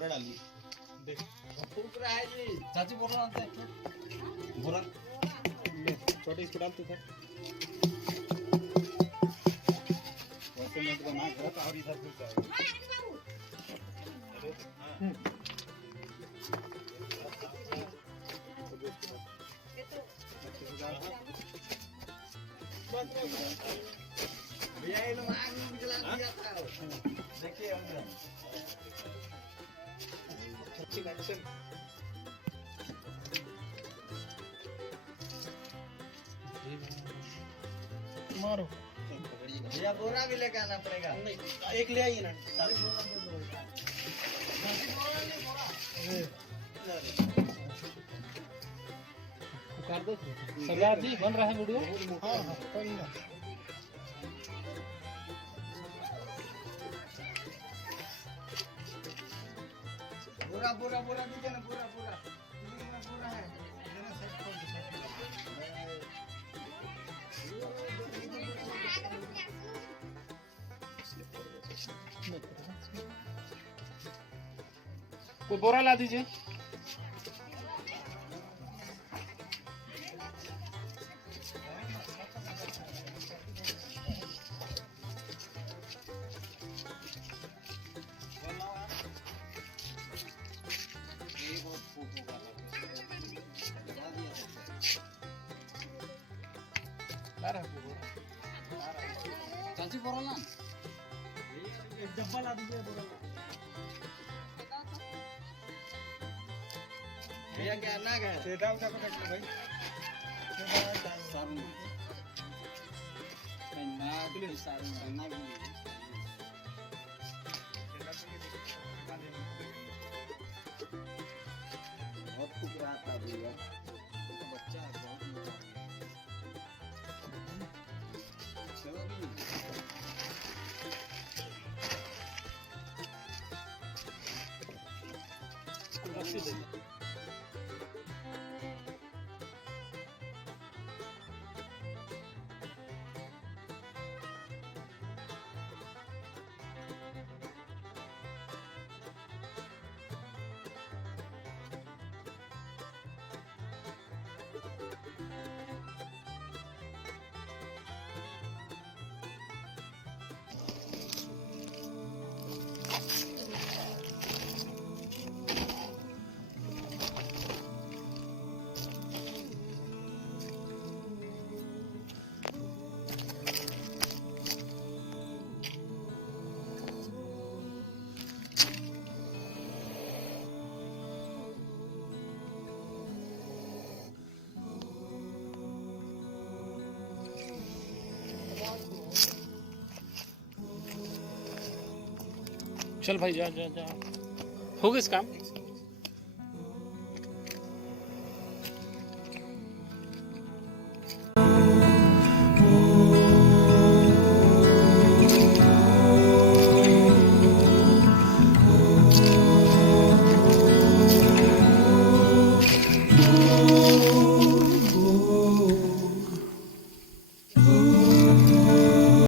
बोरा डाली देख फूक रहा है जी। चाची बोरा डालते हैं बोरा ले छोटे इसको डाल तू कर वैसे मैं तो बना कर और इधर फिर जाओ भैया ये लोग आग में जला दिया था देखिए अंदर अच्छी एक्शन मारो भैया बोरा भी लेके आना पड़ेगा नहीं एक ले आइए ना कर दो सरदार जी बन रहा है वीडियो हाँ हाँ बोरा बोरा बोरा दीजिए ना बोरा बोरा बोरा है कोई बोरा ला दीजिए चाची बोरा ला एक डब्बा ला दीजिए बोरा भैया क्या नाग है सीधा उठा कर रख लो भाई सारू ना अगले सारू ना भी बहुत कुछ रहा था भैया बच्चा बहुत चलो भी रस्सी दे चल भाई जा जा जा हो गया इस काम।